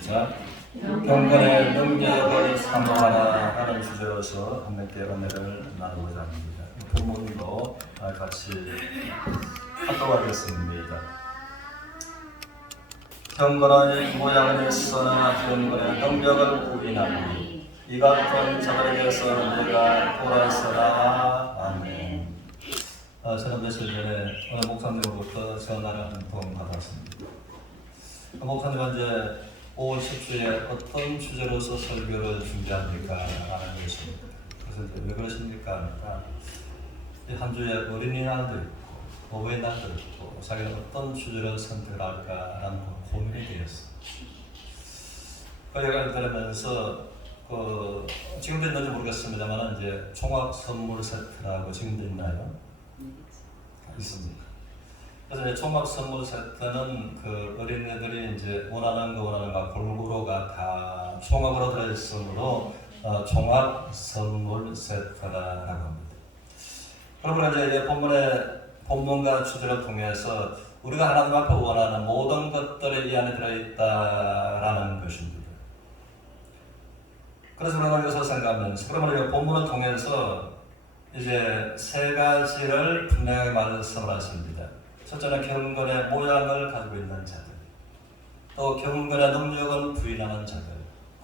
시작. 경건의 능력을 사모하라 하는 주제로서 함께 은혜를 나누고자 합니다. 본문도 같이 하도록 하겠습니다. 경건의 모양은 있으나 경건의 능력을 부인하니 이 같은 자들에게서 내가 돌아서라. 아멘. 저는 며칠 전에 어느 목사님으로부터 전화를 한 통 받았습니다. 목사님은 이제 5월 10주에 어떤 주제로서 설교를 준비합니까? 라는 것입니다. 그래서 이제 왜 그러십니까? 하니까 한 주에 어린이날도 있고 어버이날도 있고 자기는 어떤 주제를 선택할까라는 고민이 되었어요. 그 얘기를 들으면서 지금도 있는지 모르겠습니다만 이제 종합 선물 세트라고 지금도 있나요? 있습니다. 그래서 종합 선물 세트는 어린이들이 이제 원하는 거 골고루가 다 종합으로 들어있으므로 종합 선물 세트라고 합니다. 그러므로 이제 본문과 주제를 통해서 우리가 하나님 앞에 원하는 모든 것들이 이 안에 들어있다라는 것입니다. 그래서 우리가 여기서 생각하면서 그러면 본문을 통해서 이제 세 가지를 분명하게 말씀을 하십니다. 첫째는 경건의 모양을 가지고 있는 자들, 또 경건의 능력을 부인하는 자들,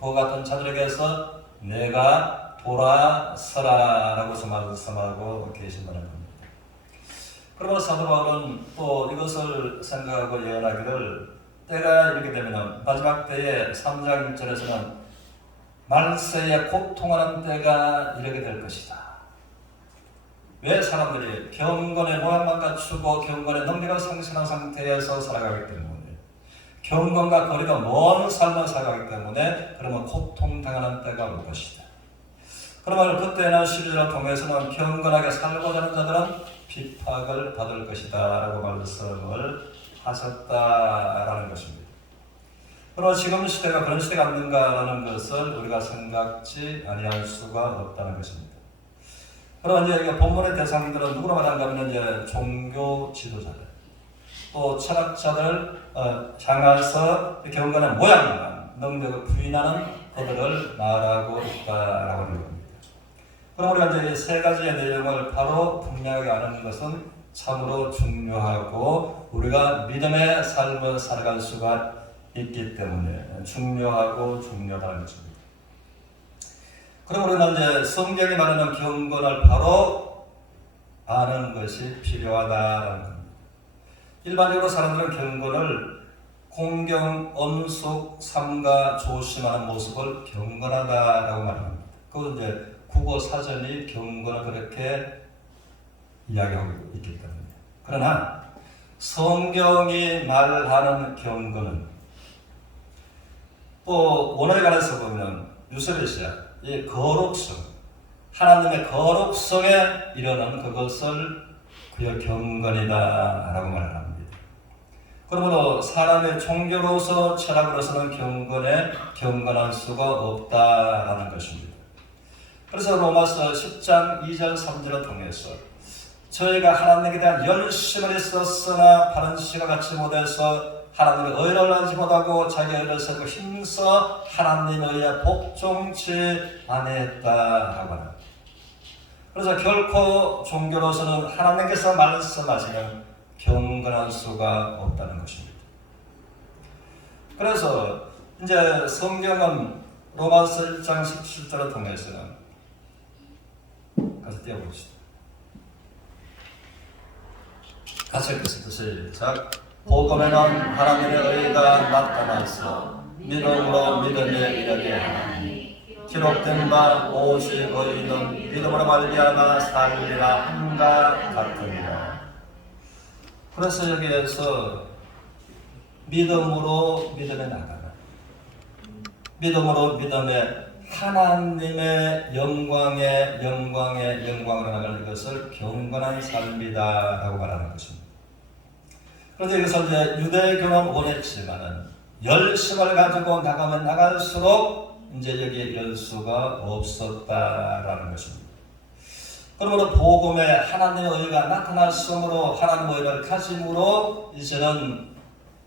그와 같은 자들에게서 내가 돌아서라 라고 말씀하고 계신다는 겁니다. 그러면 사도 바울은 또 이것을 생각하고 예언하기를 때가 이렇게 되면 마지막 때에 3장 1절에서는 말세에 고통하는 때가 이르게 될 것이다. 왜 사람들이 경건의 모양만 갖추고 경건의 능력을 상실한 상태에서 살아가기 때문에 경건과 거리가 먼 삶을 살아가기 때문에 그러면 고통당하는 때가 올 것이다. 그러면 그때는 12절을 통해서는 경건하게 살고자 하는 자들은 핍박을 받을 것이다 라고 말씀을 하셨다라는 것입니다. 그러나 지금 시대가 그런 시대가 아닌가라는 것을 우리가 생각지 아니할 수가 없다는 것입니다. 그러나 이제 본문의 대상들은 누구로 말하는가 하면 이제 종교 지도자들, 또 철학자들 향해서 경건의 모양만 능력을 부인하는 그들을 말하고 있다라고 하는 겁니다. 그럼 우리가 이제 이 세 가지의 내용을 바로 분명하게 아는 것은 참으로 중요하고 우리가 믿음의 삶을 살아갈 수가 있기 때문에 중요하다는 것입니다. 그럼 우리는 이제 성경이 말하는 경건을 바로 아는 것이 필요하다는 겁니다. 일반적으로 사람들은 경건을 공경, 엄숙, 삼가, 조심하는 모습을 경건하다라고 말합니다. 그건 이제 국어 사전이 경건을 그렇게 이야기하고 있기 때문에. 그러나 성경이 말하는 경건은 또 원어에 관해서 보면 유서베시아 이 거룩성, 하나님의 거룩성에 이르는 그것을 그의 경건이다라고 말을 합니다. 그러므로 사람의 종교로서 철학으로서는 경건할 수가 없다라는 것입니다. 그래서 로마서 10장 2절 3절을 통해서 저희가 하나님에 대한 열심을 있었으나 바른 시가 갖지 못해서 하나님의 의를 알지 못하고 자기 의를 세우고 힘써 하나님의 의에 복종치 아니했다라고 합니다. 그래서 결코 종교로서는 하나님께서 말씀하시는 경건할 수가 없다는 것입니다. 그래서 이제 성경은 로마서 1장 17절을 통해서는 같이 띄워봅시다. 같이 읽겠습니다. 시작. 복음에는 하나님의 의가 나타나서 믿음으로 믿음에 이르게 하나니 기록된 바 오직 의인은 믿음으로 말미암아 살리라 함과 같으니라. 그래서 여기에서 믿음으로 믿음에 나가라. 믿음으로 믿음에 하나님의 영광으로 나가는 것을 경건한 삶이다라고 말하는 것입니다. 그런데 여기서 이제 유대교는 원했지만은 열심을 가지고 나가면 나갈수록 이제 여기에 이를 수가 없었다라는 것입니다. 그러므로 복음에 하나님의 의가 나타났으므로 하나님의 의를 가짐으로 이제는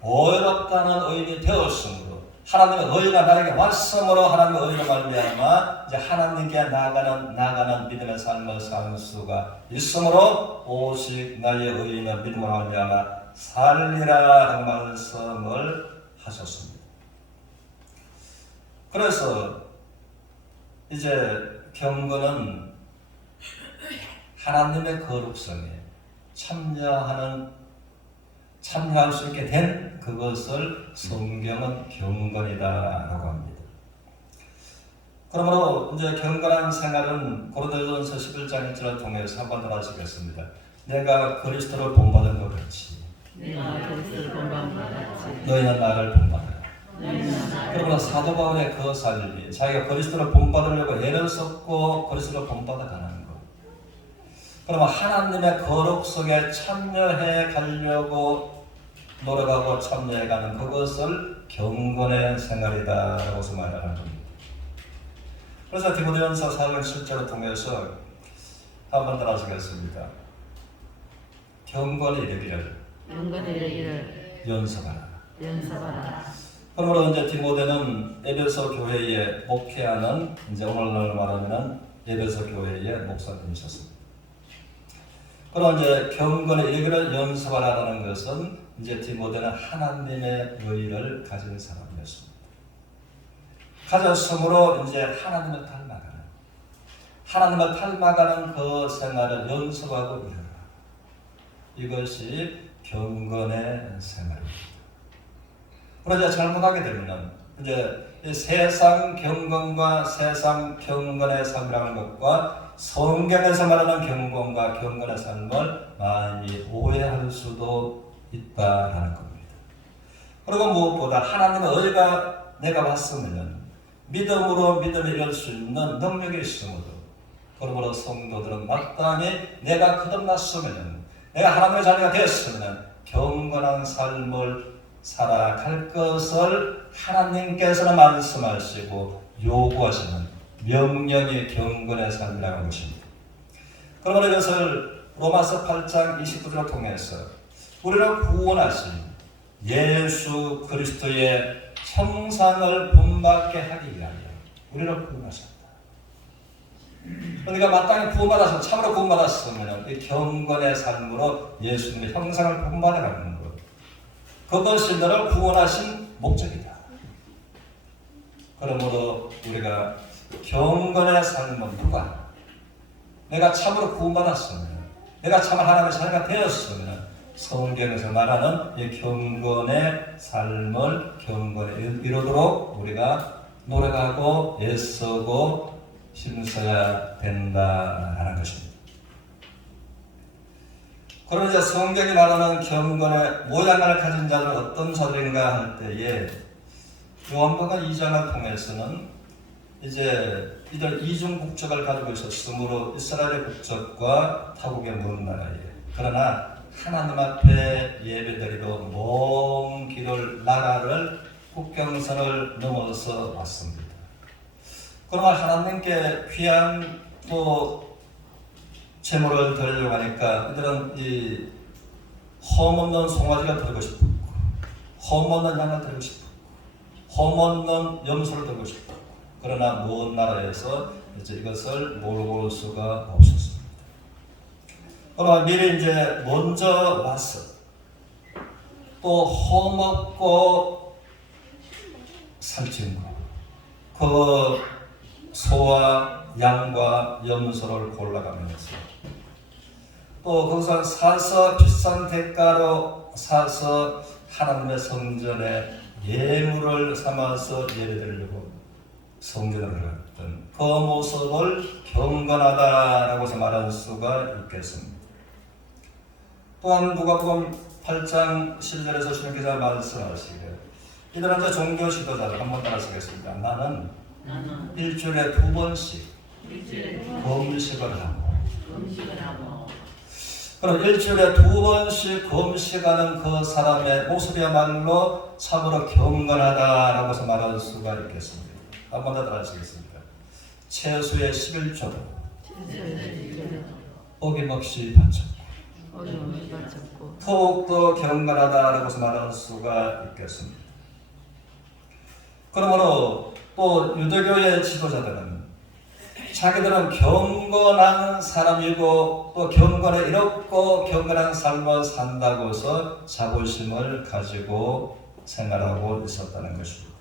어렵다는 의인이 되었으므로 하나님의 의가 나에게 왔으므로 하나님의 의로 말미암아 이제 하나님께 나가는 믿음의 삶을 살 수가 있으므로 오직 나의 의인은 믿음으로 말미암아 살리라 하는 말씀을 하셨습니다. 그래서 이제 경건은 하나님의 거룩성에 참여할 수 있게 된 그것을 성경은 경건이다라고 합니다. 그러므로 이제 경건한 생활은 고린도전서 11장 1절을 통해서 한번 더 하시겠습니다. 내가 그리스도를 본받은 것 같이 너희는 나를 본받으라. 그러므로 사도 바울의 그 삶이 자기가 그리스도를 본받으려고 애를 썼고 그리스도를 본받아가는 것. 그러면 하나님의 거룩 속에 참여해 가려고 노력하고 참여해가는 그것을 경건의 생활이다라고 말하는 겁니다. 그래서 디모데전서 4장 7절을 통해서 한번 더 하시겠습니다. 경건에 이르기를 연습하라. 그러므로 이제 디모데는 에베소 교회에 목회하는 이제 오늘날 말하면 에베소 교회의 목사님이셨습니다. 그럼 이제 경건에 이르기를 연습하라는 것은 이제 디모데는 하나님의 의를 가진 사람이었습니다. 가졌으므로 이제 하나님을 닮아가는 그 생활을 연습하고 이르라. 이것이 경건의 생활입니다. 그러자 잘못하게 되면 이제 세상 경건과 세상 경건의 삶이라는 것과 성경에서 말하는 경건과 경건의 삶을 많이 오해할 수도 있다라는 겁니다. 그리고 무엇보다 하나님의 의가 내가 봤으면 믿음으로 믿음에 이룰 수 있는 능력이 있으므로 그러므로 성도들은 마땅히 내가 거듭났으면 내가 하나님의 자녀가 되었으면 경건한 삶을 살아갈 것을 하나님께서는 말씀하시고 요구하시는 명령이 경건의 삶이라는 것입니다. 그러므로 이것을 로마서 8장 29절을 통해서 우리를 구원하신 예수 그리스도의 형상을 본받게 하기 위하여 우리를 구원하셨다. 우리가 마땅히 구원받아서 참으로 구원받았으면 이 경건의 삶으로 예수님의 형상을 본받아가는 것, 그것이 너를 구원하신 목적이다. 그러므로 우리가 경건의 삶은 누가? 내가 참으로 구원받았으면, 내가 참 하나님의 자녀가 되었으면 성경에서 말하는 이 경건의 삶을 경건에 이루도록 우리가 노력하고 애쓰고 힘써야 된다라는 것입니다. 그러면 이제 성경이 말하는 경건의 모양을 가진 자들은 어떤 자들인가 할 때에 요한복음 2장을 통해서는 이제 이들 이중 국적을 가지고 있었으므로 이스라엘의 국적과 타국의 먼 나라에 그러나 하나님 앞에 예배드리러 먼 길을 나라를 국경선을 넘어서 왔습니다. 그러면 하나님께 귀한 또 제물을 드리려고 하니까 이들은 이 험없는 송아지를 드리고 싶고 험없는 양을 드리고 싶고 험없는 염소를 드리고 싶고 그러나 먼 나라에서 이제 이것을 몰고 올 수가 없었습니다. 그러나 미리 이제 먼저 와서 또 험없고 살찐 그 소와 양과 염소를 골라가면서 또 거기서 사서 비싼 대가로 사서 하나님의 성전에 예물을 삼아서 예배드리려고 성전을 갔던 그 모습을 경건하다라고 말할 수가 있겠습니다. 또한 누가복음 8장 10절에서 주님께서 말씀하시기를 이들은 이제 종교 지도자들 한번 따라하시겠습니다. 나는 일주일에 2번씩 금식을 하고 그럼 일주일에 2번씩 금식하는 그 사람의 모습이야말로 참으로 경건하다라고 말할 수가 있겠습니다. 한번 더 따라하시겠습니다. 채소의 11조로 어김없이 바쳤고 더욱더 경건하다라고 말할 수가 있겠습니다. 그러므로 또 유대교의 지도자들은 자기들은 경건한 사람이고 또 경건에 이롭고 경건한 삶을 산다고 해서 자부심을 가지고 생활하고 있었다는 것입니다.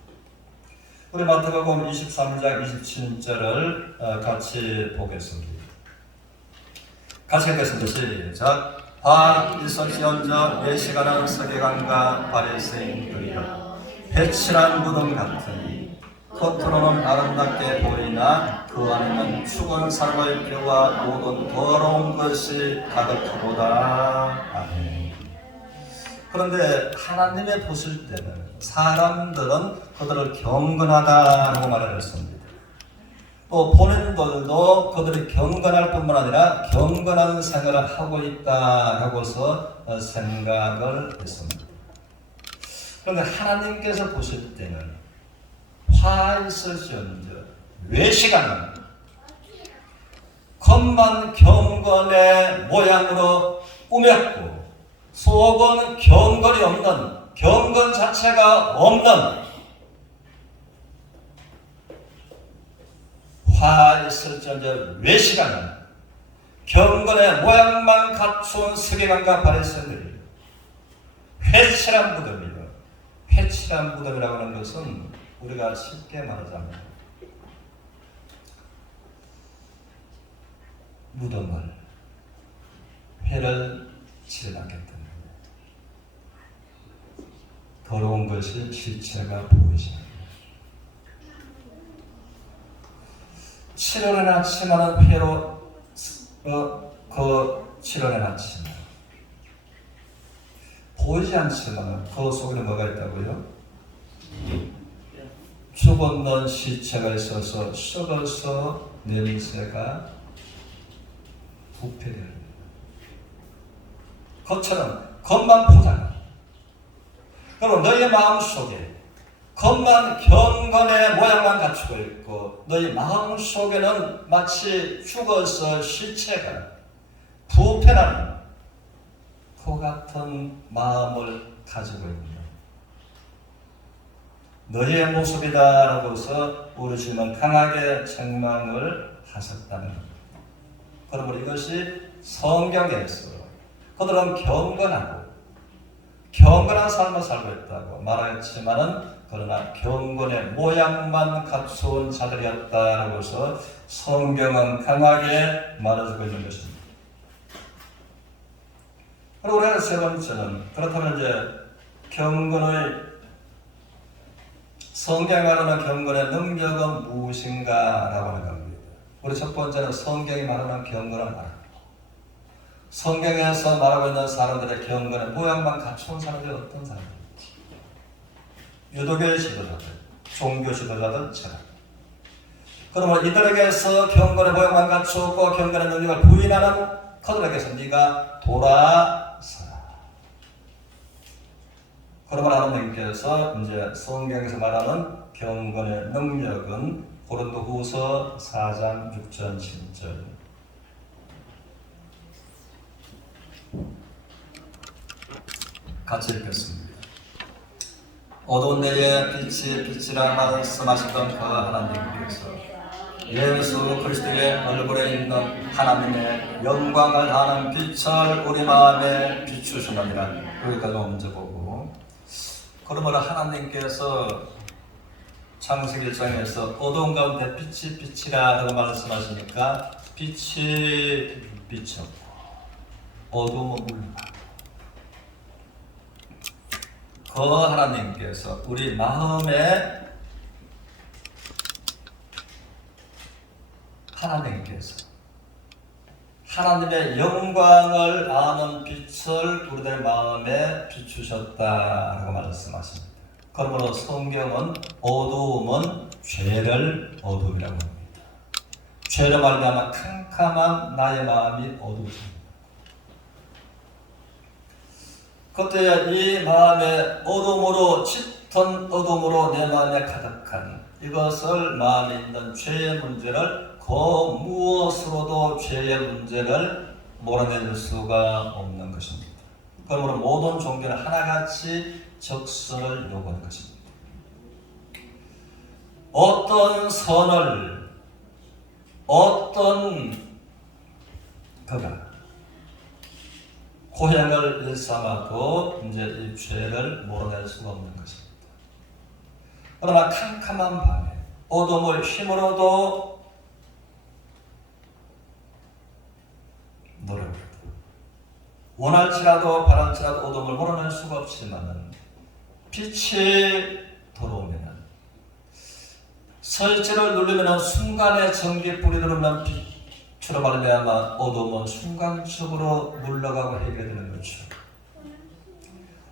우리 마태복음 23장 27절을 같이 보겠습니다. 같이 읽겠습니다. 시작. 화 있을지언정 외식하는 서기관과 바리새인들이여 회칠한 무덤 같으니 겉으로는 아름답게 보이나 그 안에는 죽은 사람의 뼈와 모든 더러운 것이 가득하도다. 아멘. 그런데 하나님의 보실 때는 사람들은 그들을 경건하다라고 말을 했습니다. 또 본인들도 그들이 경건할 뿐만 아니라 경건한 생활을 하고 있다라고서 생각을 했습니다. 그런데 하나님께서 보실 때는 화 있을지언정 외식하는 겉만 경건의 모양으로 꾸몄고 속은 경건이 없는, 경건 자체가 없는 화 있을지언정 외식하는 경건의 모양만 갖춘 서기관과 바리새인들이 회칠한 무덤이요. 회칠한 무덤이라고 하는 것은 우리가 쉽게 말하자면 무덤을 회를 칠하기 때문에 더러운 것이 실체가 보이지 않습니다. 7월의 아침하는 회로 그 7월의 아침 보이지 않지만 그 속에 뭐가 있다고요? 죽었는 시체가 있어서 썩어서 냄새가 부패를 합니다. 그것처럼 겉만 포장. 그럼 너희 마음속에 겉만 경건의 모양만 갖추고 있고 너희 마음속에는 마치 죽어서 시체가 부패하는 그 같은 마음을 가지고 있는 너희의 모습이다 라고서 우리 주님은 강하게 책망을 하셨다는 겁니다. 그러므로 이것이 성경에서 그들은 경건하고 경건한 삶을 살고 있다고 말했지만은 그러나 경건의 모양만 갖추은 자들이었다라고 해서 성경은 강하게 말해주고 있는 것입니다. 그리고 우리가 세 번째는 그렇다면 이제 경건의 성경이 말하는 경건의 능력은 무엇인가라고 하는 겁니다. 우리 첫 번째는 성경이 말하는 경건은 알고 성경에서 말하고 있는 사람들의 경건의 모양만 갖춘 사람들이 어떤 사람들인지 유도교의 지도자들, 종교 지도자들처럼 그러면 이들에게서 경건의 모양만 갖추고 경건의 능력을 부인하는 그들에게서 네가 돌아서라. 그러면 하나님께서 이제 성경에서 말하는 경건의 능력은 고린도후서 4장 6절 7절 같이 읽겠습니다. 어두운 데에 빛이 빛이라 말씀하셨던 그 하나님께서 예수 그리스도의 얼굴에 있는 하나님의 영광을 아는 빛을 우리 마음에 비추시느니라. 여기까지 먼저 보고 그러므로 하나님께서 창세기 1장에서 어두운 가운데 빛이 빛이라 라고 말씀하시니까 빛이 빛이었고 어두움은 물러가고 그 하나님께서 우리 마음에 하나님의 영광을 아는 빛을 우리들 마음에 비추셨다라고 말씀하십니다. 그러므로 성경은 어두움은 죄를 어두움이라고 합니다. 죄를 말미암아 캄캄한 나의 마음이 어두워집니다. 그때 이 마음의 어둠으로 짙은 어둠으로 내 마음에 가득한 이것을 마음에 있는 죄의 문제를 그 무엇으로도 죄의 문제를 몰아낼 수가 없는 것입니다. 그러므로 모든 종교는 하나같이 적선을 요구하는 것입니다. 어떤 선을 어떤 그가 고행을 일삼아도 이제 이 죄를 몰아낼 수가 없는 것입니다. 그러나 캄캄한 밤에 어둠을 힘으로도 노력해도 원할지라도 바랄지라도 어둠을 몰아낼 수가 없지만 빛이 들어오면 설치를 누르면 순간에 전기불이 들어오면 빛으로 말미암아 어둠은 순간적으로 물러가고 해결되는 거죠.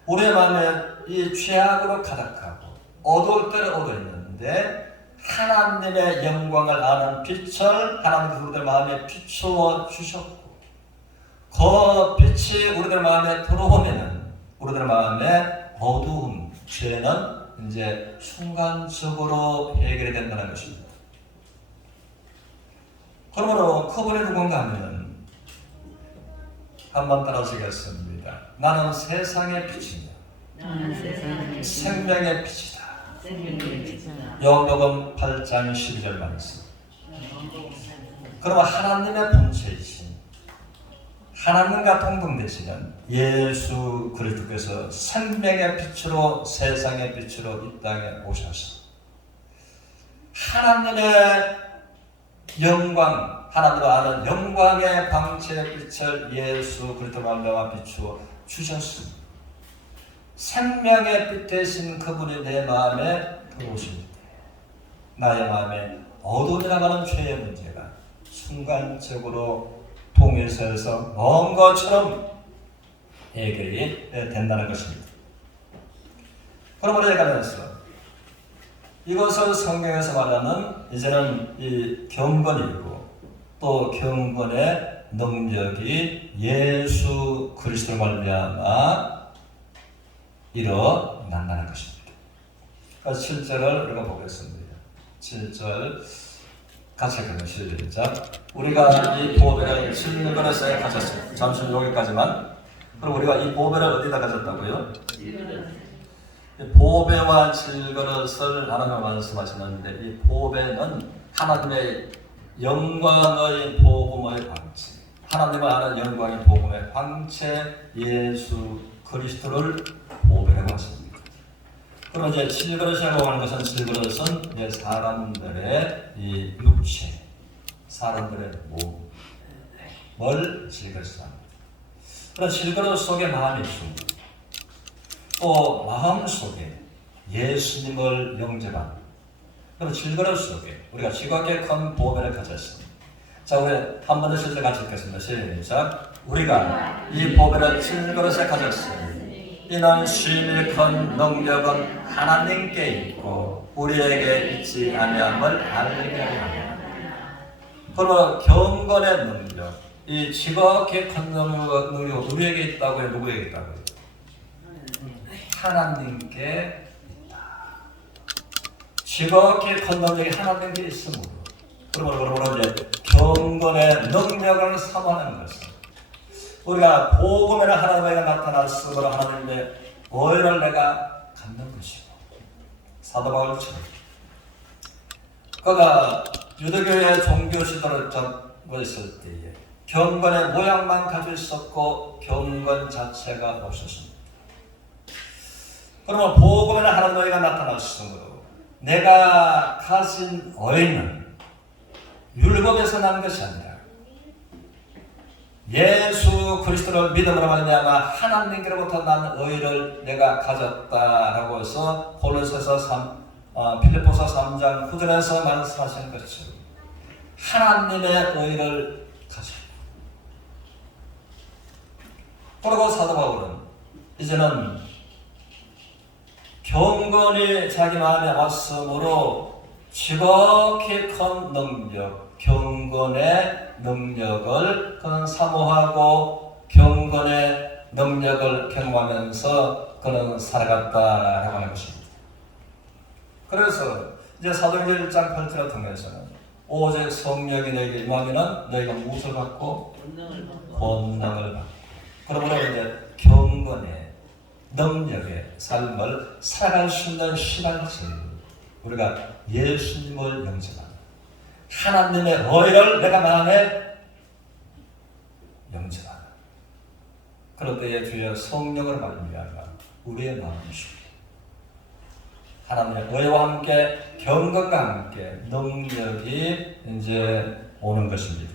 우리의 마음에 이 죄악으로 가득하고 어두울 때는 어두워 있는데 하나님의 영광을 아는 빛을 하나님께서 우리들 마음에 비추어 주셨고 그 빛이 우리들 마음에 들어오면 우리들 마음에 어두움, 죄는 이제 순간적으로 해결이 된다는 것입니다. 그러므로 그분이 누군가 하면 한번 따라하시겠습니다. 나는 세상의 빛이며 생명의 빛이다. 요한복음 8장 12절 말씀. 그러면 하나님의 본체이신 하나님과 동등되시는 예수 그리스도께서 생명의 빛으로 세상의 빛으로 이 땅에 오셔서 하나님의 영광, 하나님을 아는 영광의 광채의 빛을 예수 그리스도로 말미암아 비추어 주셨습니다. 생명의 빛 되신 그분이 내 마음에 들어오십니다. 나의 마음에 어둠이라고 하는 죄의 문제가 순간적으로 통해서 먼 것처럼 해결이 된다는 것입니다. 그러므로 예가면서 이것을 성경에서 말하는 이제는 이 경건이고 또 경건의 능력이 예수 그리스도로 말미암아 일어난다는 것입니다. 7절을 읽어보겠습니다. 7절 같이 읽으면 시작. 우리가 이 보배를 질그릇에 가졌습니다. 잠시 여기까지만. 그럼 우리가 이 보배를 어디다 가졌다고요? 보배와 질그릇을 하나님을 말씀하시는데 이 보배는 하나님의 영광의 복음의 광채, 하나님을 아는 영광의 복음의 광채 예수 그리스도를 보배라고 하십니다. 그럼 이제 질그릇이라고 하는 것은 질그릇은 이제 사람들의 이 육체, 사람들의 몸을 질그릇이라 합니다. 그런 질그릇 속에 마음이 있습니다. 또 마음 속에 예수님을 영접한 그럼 질그릇 속에 우리가 지극하게 큰 보배를 가졌습니다. 자, 우리 한 번 더 실제 같이 읽겠습니다. 시작. 우리가 이 보배를 질그릇에 가졌습니다. 이는 심히 큰 능력은 하나님께 있고 우리에게 있지 아니함을 알게 하라. 그러나 경건의 능력, 이 지극히 큰 능력은 우리에게 있다고요? 누구에게 있다고요? 하나님께 있다. 지극히 큰 능력이 하나님께 있으므로 그러므로 이제 경건의 능력을 사모하는 것은 우리가 복음에는 하나님에게 나타났으므로 하나님의 의를 내가 갖는 것이고 사도 바울처럼 그가 유대교의 종교 시도를 잡고 있을 때에 경건의 모양만 가지고 있었고 경건 자체가 없었습니다. 그러면 복음에는 하나님에게 나타났으므로 내가 가진 의는 율법에서 난 것이 아니라 예수 그리스도를 믿음으로 말미암아 하나님께로부터 난 의를 내가 가졌다라고 해서 골로새서 필립보서 3장 9절에서 말씀하신 것처럼 하나님의 의를 가지고 그리고 사도 바울은 이제는 경건이 자기 마음에 왔으므로 지극히 큰 능력, 경건의 능력을 그는 사모하고 경건의 능력을 경험하면서 그는 살아갔다라고 하는 것입니다. 그래서 이제 사도행전 1장 8절을 통해서는 오직 성령이 너에게 임하면은 너희가 무엇을 받고? 권능을 받고. 그러므로 이제 경건의 능력의 삶을 살아갈 수 있는 시간을 우리가 예수님을 영접하는 하나님의 의를 내가 마음에 영접하는 그럴 때에 주여 성령을 말미암아 우리의 마음이 주옵소서. 하나님의 의와 함께 경건과 함께 능력이 이제 오는 것입니다.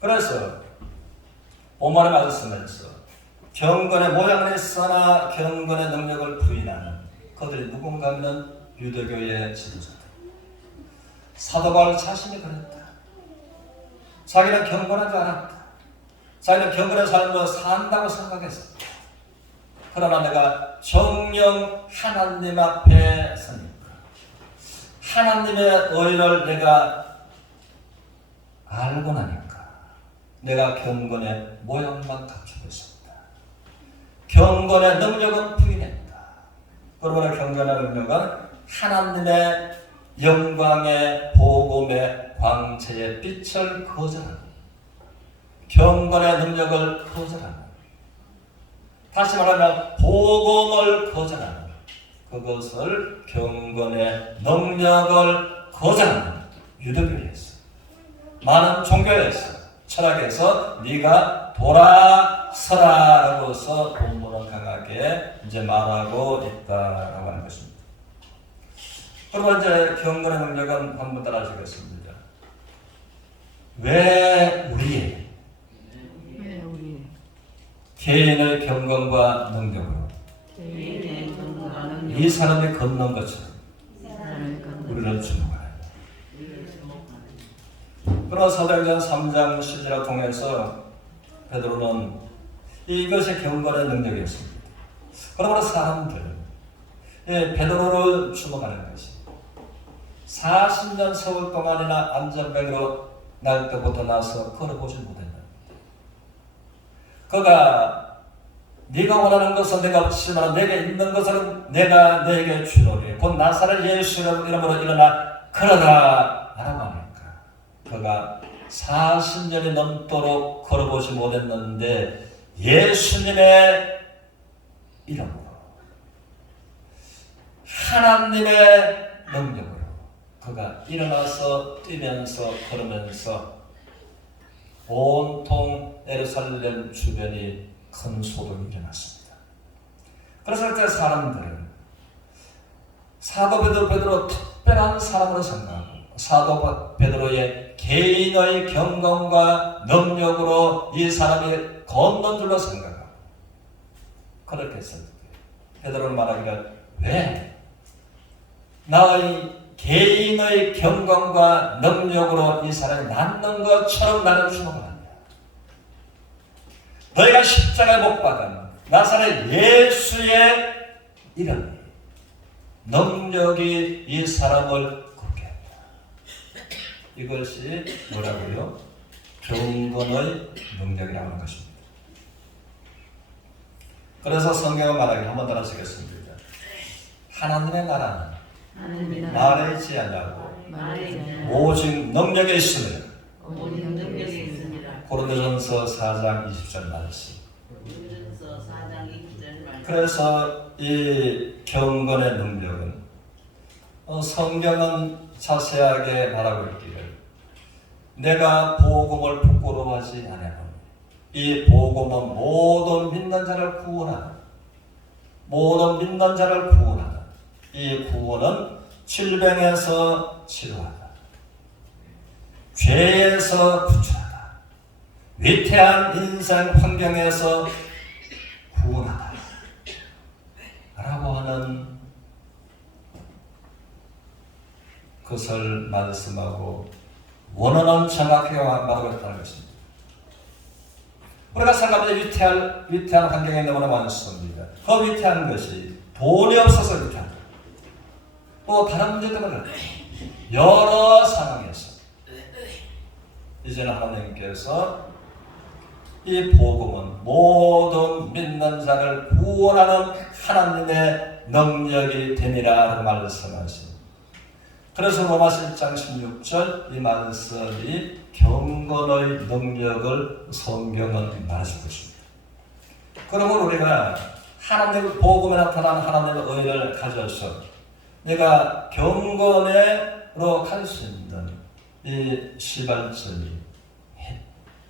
그래서 본문의 말씀에서 경건의 모양을 써나 경건의 능력을 부인하는 그들이 누군가 하면 유대교의 지도자들. 사도 바울 자신이 그랬다. 자기는 경건한 줄 알았다. 자기는 경건의 삶을 산다고 생각했었다. 그러나 내가 정령 하나님 앞에 서니까 하나님의 의를 내가 알고 나니까 내가 경건의 모양만 갖추고 있었다. 경건의 능력은 부인했다. 그러므로 경건의 능력은 하나님의 영광의 복음의 광채의 빛을 거절하는 경건의 능력을 거절하는 다시 말하면 복음을 거절하는 그것을 경건의 능력을 거절하는 유대교에서 많은 종교에서 철학에서 네가 돌아서라라고서 본문은 강하게 이제 말하고 있다라고 하는 것입니다. 그러면 이제 경건의 능력은 한번 따라주겠습니다. 왜 우리의 개인의 경건과 능력으로 이 사람이 걷는 것처럼 우리는 주목하라. 그러나 사도행전 3장 10절을 통해서 베드로는 이것이 경건의 능력이었습니다. 그러므로 사람들은 베드로를 주목하는 것이 40년 세월 동안이나 안전뱅이로 날 때부터 나서 걸어보지 못했다. 그가 네가 원하는 것은 내가 없지만 내게 있는 것은 내가 네게 주노니 곧 나사렛 예수 이름으로 일어나 걸어라 라고 하니까 그가 40년이 넘도록 걸어보지 못했는데 예수님의 이름으로 하나님의 능력으로 그가 일어나서 뛰면서 걸으면서 온통 예루살렘 주변이 큰 소동이 일어났습니다. 그래서 그때 사람들은 사도 베드로 특별한 사람으로 생각하고 사도 베드로의 개인의 경건과 능력으로 이 사람이 걷는 줄로 생각하고 그렇게 했을 때 베드로는 말하기를 왜 나의 개인의 경건과 능력으로 이 사람이 낫는 것처럼 나를 주목하느냐. 너희가 십자가에 못 박은 나사렛 예수의 이름이 능력이 이 사람을 걷게 했다. 이것이 뭐라고요? 경건의 능력이라고 하는 것입니다. 그래서 성경은 말하기 한번 더 하시겠습니다. 하나님의 나라는 말하지 않냐고 오직 능력에 있으며 고린도전서 4장 20절 말씀. 그래서 이 경건의 능력은 성경은 자세하게 말하고 있기를 내가 복음을 부끄러워하지 않아요. 이 복음은 모든 믿는 자를 구원하는 모든 믿는 자를 구원하는 이 구원은 질병에서 치료하다. 죄에서 구출하다. 위태한 인생 환경에서 구원하다. 라고 하는 것을 말씀하고 원어는 정확하게 말하고 있다는 것입니다. 우리가 살아가면서 위태한 환경에 너무나 많습니다. 그 위태한 것이 돈이 없어서 위태하다. 또 다른 문제 때문에 여러 상황에서 이제는 하나님께서 이 복음은 모든 믿는 자를 구원하는 하나님의 능력이 되니라 말씀하십니다. 그래서 로마서 1장 16절 이 말씀이 경건의 능력을 성경은 말해주고 있습니다. 그러면 우리가 하나님의 복음에 나타난 하나님의 의를 가져서 내가 경건으로 갈 수 있는 이 시발점이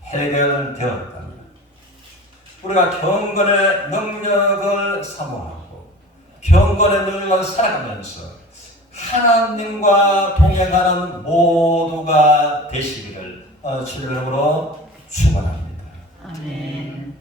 해결되었다면 우리가 경건의 능력을 사모하고 경건의 능력을 살아가면서 하나님과 동행하는 모두가 되시기를 주님으로 축원합니다. 아멘.